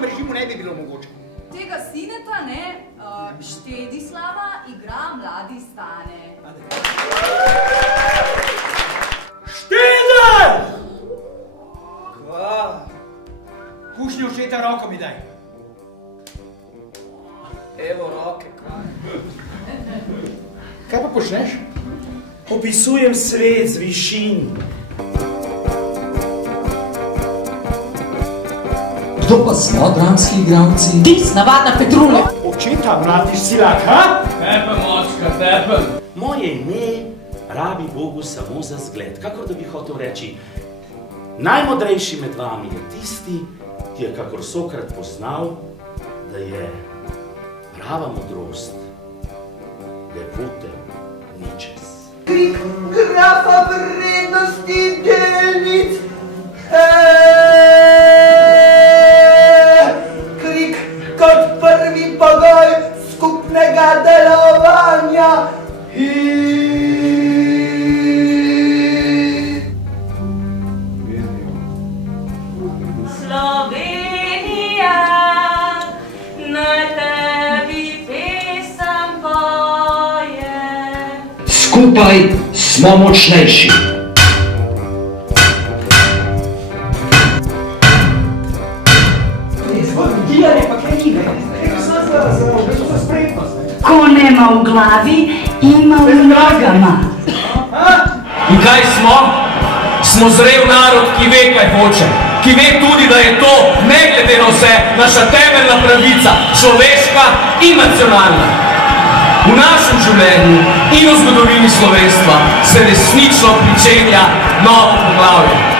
prejšnjem režimu ne bi bilo mogoče. Tega sineta, ne, Štedislava igra Mladi Stane. Štedel! Kva? Kušnjo všeta roko mi daj. Evo roke, kaj? Kaj pa počneš? Opisujem svet z višin. Kdo pa smo dramski igralci? Tis, navadna Petrulja. Očeta mladiš silak, ha? Tepem, očka, tepem. Moje ime rabi Bogu samo za zgled, kakor da bi hotel reči, najmodrejši med vami je tisti, ki je kakor Sokrat poznal, da je prava modrost lepote ničes. Krik grafa vrednosti delnic, krik kot prvi pogoj skupnega delovanja. Slovenija, na tebi pesem poje. Skupaj smo močnejši. Ko nema v glavi, ima v nogama. In kaj smo? Smo zrel narod, ki ve, kaj hoče. Ki ve tudi, da je to, ne glede na vse, naša temeljna pravica, človeška in nacionalna. V našem življenju in v zgodovini slovenstva se resnično pričenja novo poglavje.